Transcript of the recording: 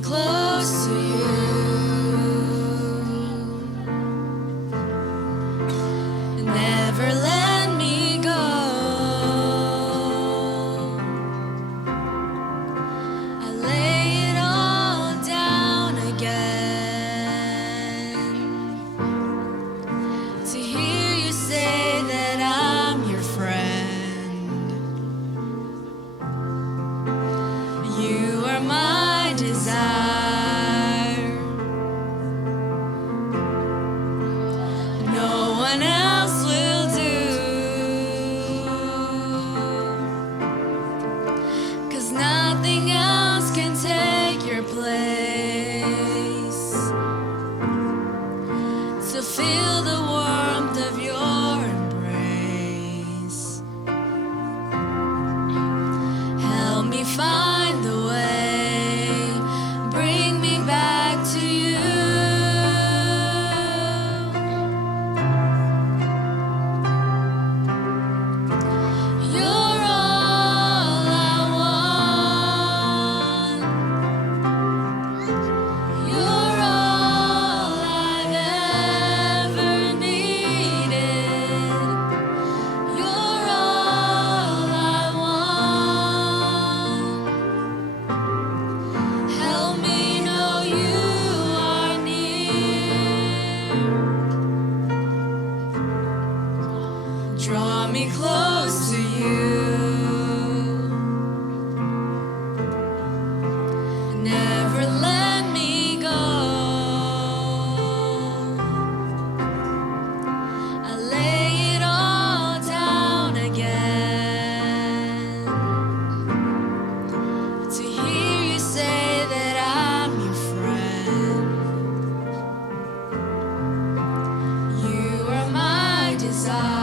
me close to you. Never let me go. I lay it all down again to hear you say that I'm your friend. You are my desire. No one else will do. 'Cause nothing else can take your place. To feel the warmth of your embrace. Help me find the way. Bring me back to you. You're all I want. You're all I've ever needed. You're all I want. Help me know you are near. Draw me close to you. Never let me go. I lay it all down again to hear you say that I'm your friend. You are my desire.